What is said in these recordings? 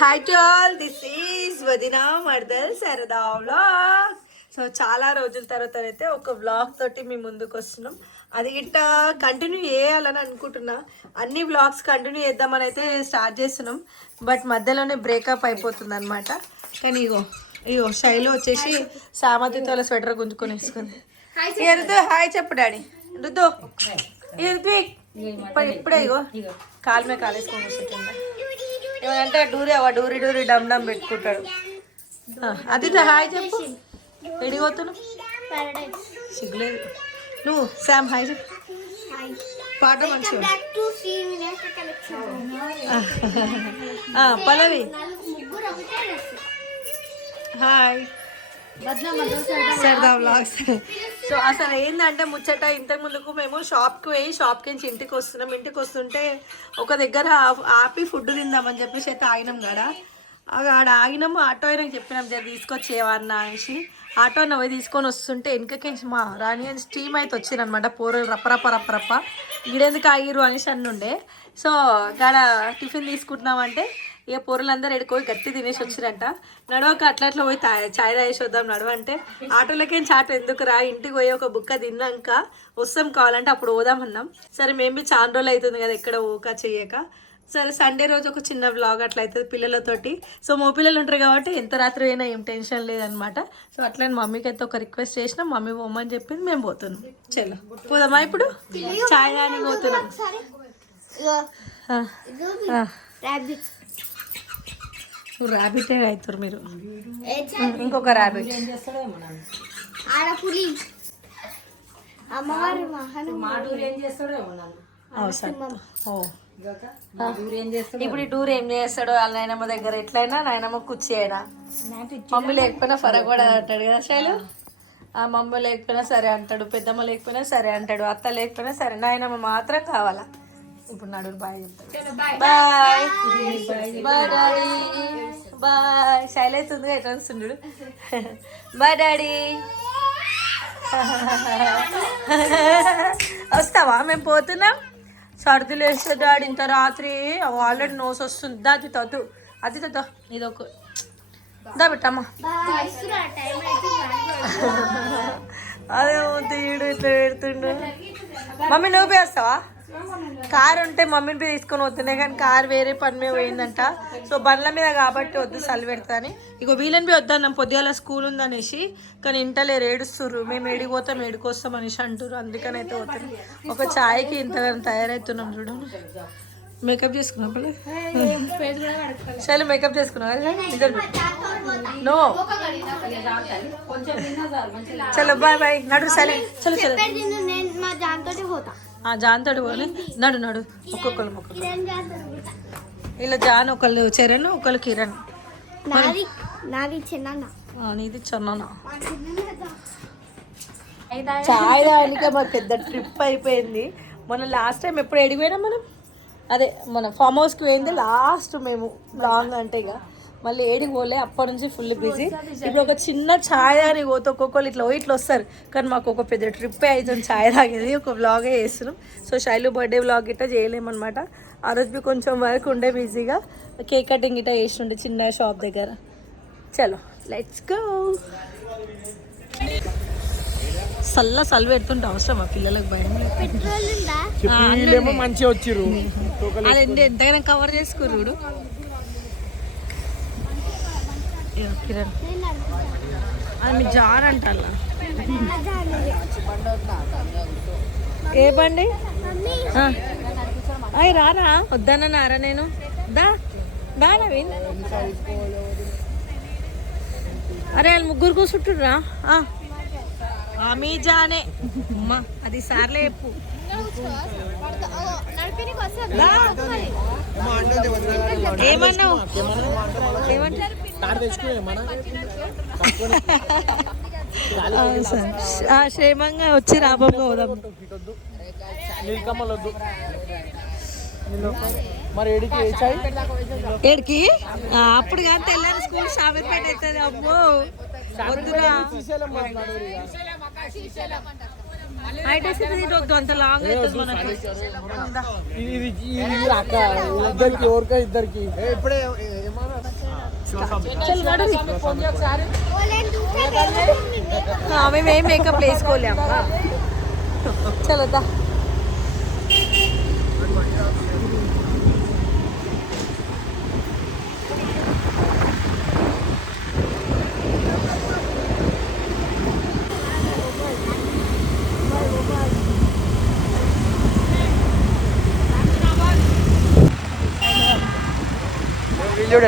Hi to all, this is వదినా మర్దల్ Sharada vlog. So చాలా రోజుల తర్వాత అయితే ఒక వ్లాగ్ తోటి మీ ముందుకు వస్తున్నాం. అది గిట్ట కంటిన్యూ చేయాలని అనుకుంటున్నా. అన్ని వ్లాగ్స్ కంటిన్యూ చేద్దామని అయితే స్టార్ట్ చేస్తున్నాం, బట్ మధ్యలోనే బ్రేకప్ అయిపోతుంది అనమాట. కానీ ఇగో ఇగో శైలు వచ్చేసి సామతితో స్వెటర్ గుంజుకొని వేసుకుంది. రుద్దు హాయ్ చెప్పు డాడీ. రుద్దు ఇప్పుడే ఇగో కాలు మీద కాలేసుకొని కూర్చుంటుందా. ఏమంటే డూరి డూరి డూరి డమ్ డమ్ పెట్టుకుంటాడు. అది హాయ్ చెప్పు. ఎడిపోతున్నావు సిగ్గులేదు. నువ్వు శామ్ హాయ్ చెప్పు. పాట మంచిగా పల్లవి హాయ్ సరదా వ్లాగ్స్. సో అసలు ఏంటంటే ముచ్చట, ఇంతకు ముందుకు మేము షాప్కి పోయి షాప్కి నుంచి ఇంటికి వస్తున్నాం. ఇంటికి వస్తుంటే ఒక దగ్గర ఆపి ఫుడ్ తిందామని చెప్పేసి అయితే ఆగినాం కాడ. ఆడ ఆగినాము. ఆటో అయినాక చెప్పినాం జర తీసుకొచ్చేవన్నా అనేసి. ఆటో అన్న పోయి తీసుకొని వస్తుంటే వెనకకి మా రాణి అని స్టీమ్ అయితే వచ్చిరనమాట. పూరలు రప్ప ఈడెందుకు ఆగిరు అనేసి అన్నుండే. సో కాడ టిఫిన్ తీసుకుంటున్నామంటే ఇక పూరలందరూ ఎడుకోయి గట్టి తినేసి వచ్చిరంట. నడవక అట్లా పోయి చాయ్ తాగేసి వద్దాం నడవంటే ఆటోలకేం చాట ఎందుకు రా, ఇంటికి పోయి ఒక బుక్క తిన్నాక వస్తాం కావాలంటే అప్పుడు పోదామన్నాం. సరే మేము చాలా రోజులు అవుతుంది కదా ఎక్కడ ఊక చెయ్యక. సరే సండే రోజు ఒక చిన్న వ్లాగ్ అట్లా అవుతుంది పిల్లలతోటి. సో మా పిల్లలు ఉంటారు కాబట్టి ఎంత రాత్రి అయినా ఏం టెన్షన్ లేదనమాట. సో అట్లా మమ్మీకి అయితే ఒక రిక్వెస్ట్ చేసినా, మమ్మీ పోమని చెప్పింది, మేము పోతున్నాం. చలో పోదామా ఇప్పుడు చాయ్ కానీ పోతున్నాం. ర్యాబిటే అవుతారు మీరు. ఇంకొక ర్యాబిట్ ఇప్పుడు ఈ టూర్ ఏం చేస్తాడో వాళ్ళ నాయనమ్మ దగ్గర. ఎట్లయినా నాయనమ్మ కుర్చీ అయినా మమ్మీ లేకపోయినా ఫరక్ కూడా అంటాడు కదా శైలు. ఆ మమ్మీ లేకపోయినా సరే అంటాడు, పెద్దమ్మ లేకపోయినా సరే అంటాడు, అత్త లేకపోయినా సరే, నాయనమ్మ మాత్రం కావాలా. ఇప్పుడు నడు బాయ్ చెప్తాడు. Bye bye daddy bye. శైలు అవుతుందిగా ఎట్లా వస్తుండడు. Bye daddy. వస్తావా? మేము పోతున్నాం. సర్దిలు వేస్తే డాడీ ఇంత రాత్రి ఆల్రెడీ నోస్ వస్తుంది. దాది తద్దు అది తద్దు ఇది ఒక దా పెట్టమ్మా. అదే తీడు ఇట్లా పెడుతుండు. మమ్మీ నువ్వు వేస్తావా? కార్ ఉంటే మమ్మీని తీసుకొని వస్తున్నాయి కానీ కార్ వేరే పని మీద పోయిందంట. సో బండ్ల మీద కాబట్టి వద్దు చలి పెడతా అని. ఇక వీళ్ళని బి వద్దన్నాం, పొద్దుగాల స్కూల్ ఉందనేసి. కానీ ఇంటలేరు, ఏడుస్తుర్రు. మేము ఏడిపోతాం ఏడుకొస్తాం అనేసి అంటారు. అందుకని అయితే పోతున్నాం. ఒక ఛాయ్కి ఇంతగానో తయారవుతున్నాం చూడు. మేకప్ చేసుకున్నాం పిల్ల. చాలా మేకప్ చేసుకున్నాం నో. చలో బాయ్ బాయ్. నడు సరే చలో చలో జాన్తోటి పోని. నడు నడు ఒక్కొక్కరు ఇలా జాన్ ఒకళ్ళు చరణ్ ఒకళ్ళు కిరణ్. నీది చెన్న. చాయ్ తాగడానికి మాకు పెద్ద ట్రిప్ అయిపోయింది. మొన్న లాస్ట్ టైం ఎప్పుడు ఎడిపోయినా మనం, అదే మన ఫామ్ హౌస్కి పోయింది లాస్ట్ మేము లాంగ్ అంటే. ఇక మళ్ళీ ఏడికి పోలే, అప్పటి నుంచి ఫుల్ బిజీ. ఇప్పుడు ఒక చిన్న ఛాయ్ తాగి పోతే ఒక్కొక్కరు ఇట్లా వస్తారు. కానీ మాకు ఒక పెద్ద ట్రిప్పే అవుతుంది ఛాయ్ తాగేది. ఒక వ్లాగే చేస్తున్నాం. సో శైలు బర్త్డే వ్లాగ్ గిట్ట చేయలేమన్నమాట. ఆ రోజు కొంచెం వరకు ఉండే బిజీగా. కేక్ కటింగ్ గిట్ట చేస్తుండే చిన్న షాప్ దగ్గర. చలో లెట్స్ గో. చలి పెడుతుంటే అవసరమా పిల్లలకు? భయం అది ఎంతగానో కవర్ చేసుకుర్రు. కిరణ్ అది మీ జాన్ అంటల్లా. ఏ బండి? అయ్యి రారా, వద్దన్నారా నేను. దా దా నవీన్. అరే వాళ్ళు ముగ్గురు కూర్చుంటుర్రా. మీ జానే అమ్మా, అది సార్లే చెప్పు. ఏమన్నావు? క్షేమంగా వచ్చి రాబంగా పోదాం. ఏడికి అప్పుడు కానీ తెల్లని స్కూల్ షాబీర్పేట అవుతుంది. అమ్మో వద్దురా. అంత లాంగ్ ఇద్దరికి ఎవరికా ఇద్దరికి మేమేం మేకప్ వేసుకోలే అమ్మా. చలో దా.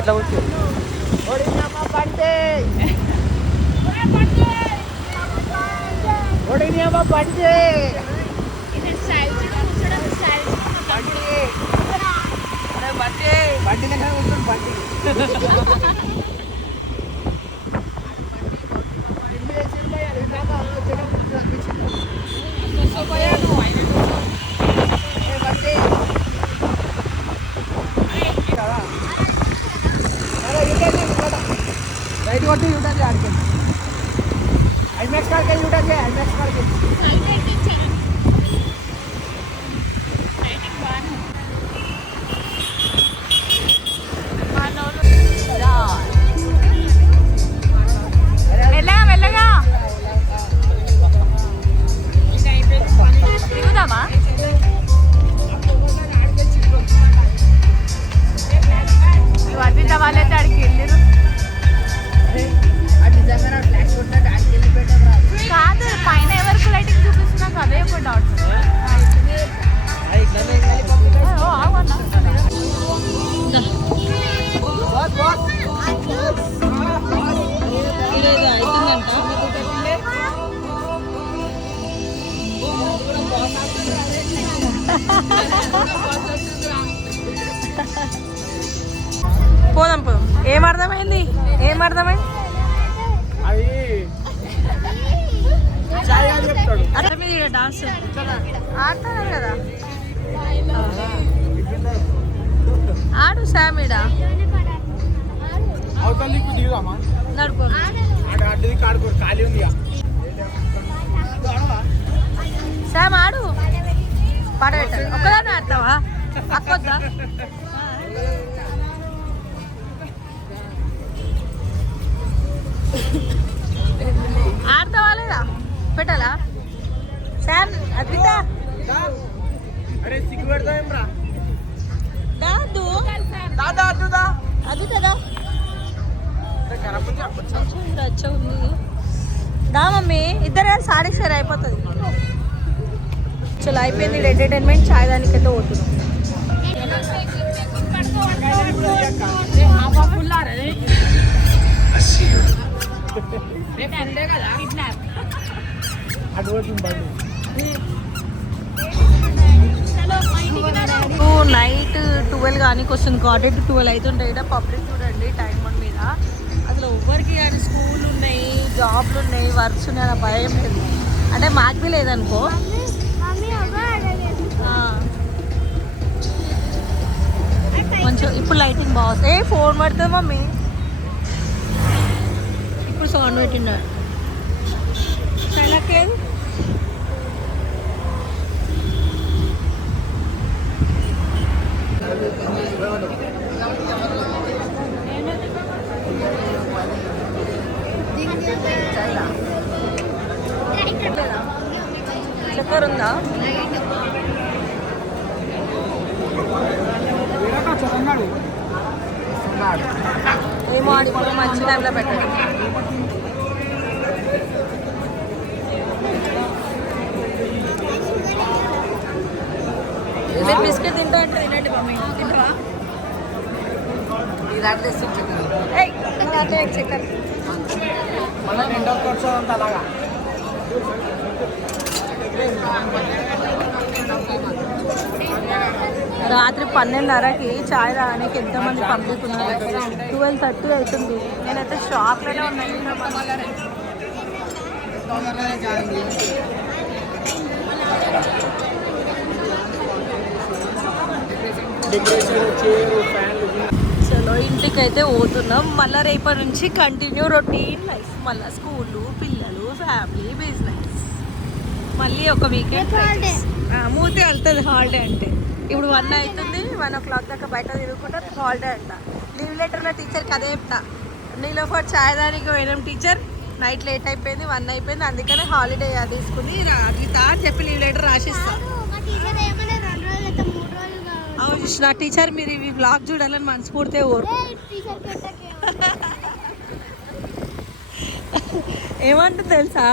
ఎట్లా వచ్చింది రైట్ కొట్టి యూటర్న్ ఆడుతుంది. ఐమాక్స్ కాడికి యూటర్న్ చేయి. ఐమాక్స్ కాడికి మెల్లగా దిగుదామా? వర్దిత వాళ్ళైతే అడిగి వెళ్ళారు. కాదు, పైన ఎవరికి లైటింగ్ చూపిస్తున్నాక అదే ఒక డౌట్. పోదాం పోదాం. ఏం అర్థమైంది? అది అర్థం మీద డాన్స్ ఆడతారు కదా. ఆడు శామిడా దిగుదామా? నడుకో. అడ్డుదికి ఆడుకోరు, ఖాళీ ఉంది. శామ్ ఆడు. పాట పెట్టాడు. ఒక్కదాన్ని ఆడతావా? అక్కొద్దా? ఆడతావా లేదా? పెట్టాలా? శామ్ అద్విత అరే సిగ్గు పెడతాం రా. దాదు దాదా అద్దుదా అద్వితదా రచ్చ ఉంది. దా మమ్మీ, ఇద్దరు సారీ సరే అయిపోతుంది. చలో అయిపోయింది ఎంటర్టైన్మెంట్. చాయ్ దానికైతే పోతున్నాం. నైట్ 12 కానీ వస్తుంది. 12 అవుతుంటాయి. పబ్లిక్ చూడండి టైం వన్ మీద. అసలు ఎవరికి కానీ స్కూల్ ఉన్నాయి, జాబ్లు ఉన్నాయి, వర్క్స్ ఉన్నాయి అన్న భయం లేదు. అంటే మాకు లేదనుకో. మంచిగా ఇప్పుడు లైటింగ్ బాగుంది. ఫోన్ పడుతుంది మమ్మీ. ఇప్పుడు సౌండ్ పెట్టినాడు. శైలకేది చక్కెర ఉందా? ఏమో ఆడిపోతే మంచి టైంలో పెట్టండి. మీరు బిస్కెట్ తింటా అంటే తినండి మమ్మీ. తింటావా? చక్కెర రాత్రి 12:30కి చాయ్ రానికి ఎంతమంది పంపుతున్నారు. 12:30 అవుతుంది. నేనైతే షాప్లోనే ఉన్నాను. చలో ఇంటికైతే పోతున్నాం. మళ్ళీ రేపటి నుంచి కంటిన్యూ రొటీన్ లైఫ్. మళ్ళీ స్కూలు, పిల్లలు, ఫ్యామిలీ, బిజినెస్. మళ్ళీ ఒక వీకెండ్ మూతి వెళ్తుంది హాలిడే అంటే. ఇప్పుడు 1 అవుతుంది. 1 o'clock దాకా బయట తిరుగుకుంటే హాలిడే అంట. లీవ్ లెటర్లో టీచర్కి అదే చెప్తా, నీలో ఫర్ ఛాయ్ దానికి పోయినాం టీచర్, నైట్ లేట్ అయిపోయింది, 1 అయిపోయింది, అందుకనే హాలిడే తీసుకుని అద్విత అని చెప్పి లీవ్ లెటర్ రాసిస్తా. అవును నా టీచర్, మీరు ఇవి బ్లాగ్ చూడాలని మనస్ఫూర్తిగా కోరు. ఏమంటుంది తెలుసా,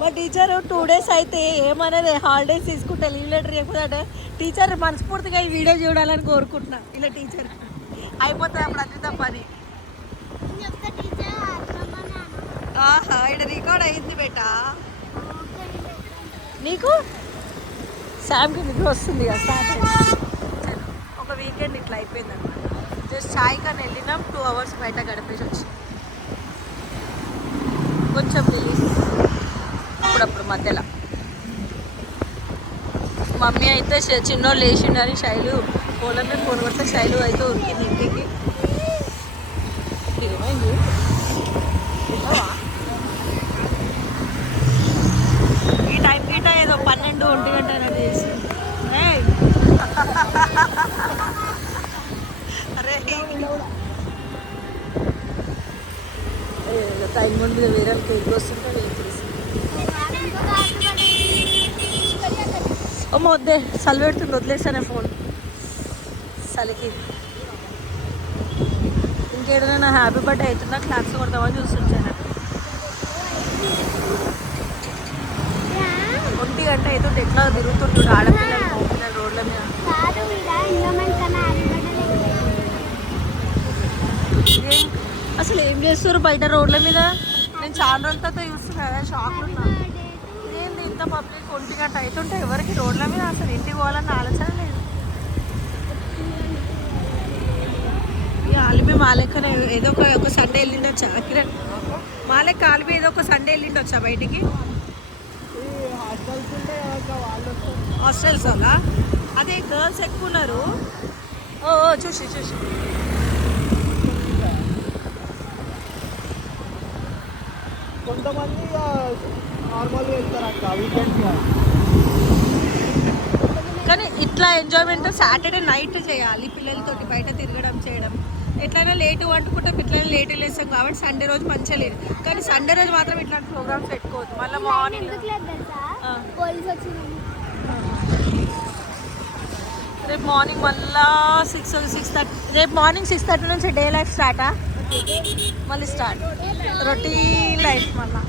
మా టీచర్ 2 days అయితే ఏమనేది, హాలిడేస్ తీసుకుంటే లీవ్ లెటర్ చెప్పదంటే టీచర్ మనస్ఫూర్తిగా ఈ వీడియో చూడాలని కోరుకుంటున్నా. ఇలా టీచర్ అయిపోతుంది అప్పుడు అద్విత పని. ఆహా, ఇక్కడ రికార్డ్ అయింది బేటా. నీకు శామ్కి నిద్ర వస్తుంది కదా, స్టార్ట్ అయింది. ఒక వీకెండ్ ఇట్లా అయిపోయింది అనమాట. జస్ట్ ఛాయ్ కానీ వెళ్ళినాం, 2 hours బయట గడిపేసి వచ్చి కొంచెం రిలీజ్ అప్పుడప్పుడు మధ్యలో. మమ్మీ అయితే చిన్నోళ్ళు లేచిండని శైలు పొలం మీద ఫోన్ కొడితే శైలు అయితే ఉరికింది ఇంటికి. ఏమైంది ఈ టైం గిట ఏదో 12-1 గంట చేసి అరే టైం ముందు వేరే తిరిగి వస్తుంటే వెయిట్ చేసి అమ్మ వద్దే చలి పెడుతుంది, వదిలేసానే ఫోన్ చలికి. ఇంకేదైనా హ్యాపీ బర్త్డే అవుతుందా క్లాప్స్ కొడతామని చూస్తుంటాను. 1 గంట అవుతుంది, ఎట్లా తిరుగుతుంటాడు ఆడపిల్లలు మగపిల్లలు రోడ్ల మీద. అసలు ఏం చేస్తారు బయట రోడ్ల మీద? నేను చాలా రోజులతో చూస్తున్నా కదా, షాక్ ఉన్నా. ఏంది ఇంత పబ్లిక్ 1 గంట అవుతుంటే ఎవరికి రోడ్ల మీద అసలు ఇంటికి పోవాలన్న ఆలోచన లేదు. ఇక ఆలిబి మా లెక్కనే ఏదో ఒక సండే వెళ్ళిండొచ్చా కిరణ్? మా లెక్క ఆలిబి ఏదో ఒక సండే వెళ్ళిండొచ్చా బయటికి? హాస్టల్స్ వల్ల అదే గర్ల్స్ ఎక్కువ ఉన్నారు. ఓ చూసి కొంతమంది నార్మల్గా వెళ్తారు అక్క వీకెండ్స్. కానీ ఇట్లా ఎంజాయ్మెంట్ సాటర్డే నైట్ చేయాలి పిల్లలతోటి, బయట తిరగడం చేయడం. ఎట్లయినా లేటు వండుకుంటే పిల్లలు లేట్ లేస్తాం కాబట్టి సండే రోజు మంచిగా లేదు. కానీ సండే రోజు మాత్రం ఇట్లాంటి ప్రోగ్రామ్స్ పెట్టుకోవద్దు. మళ్ళీ మార్నింగ్ రేపు మార్నింగ్ మళ్ళా 6:30, రేపు మార్నింగ్ 6:30 నుంచి డే లైఫ్ స్టార్టా, మళ్ళీ స్టార్ట్ రొటీన్ లైఫ్ మళ్ళీ.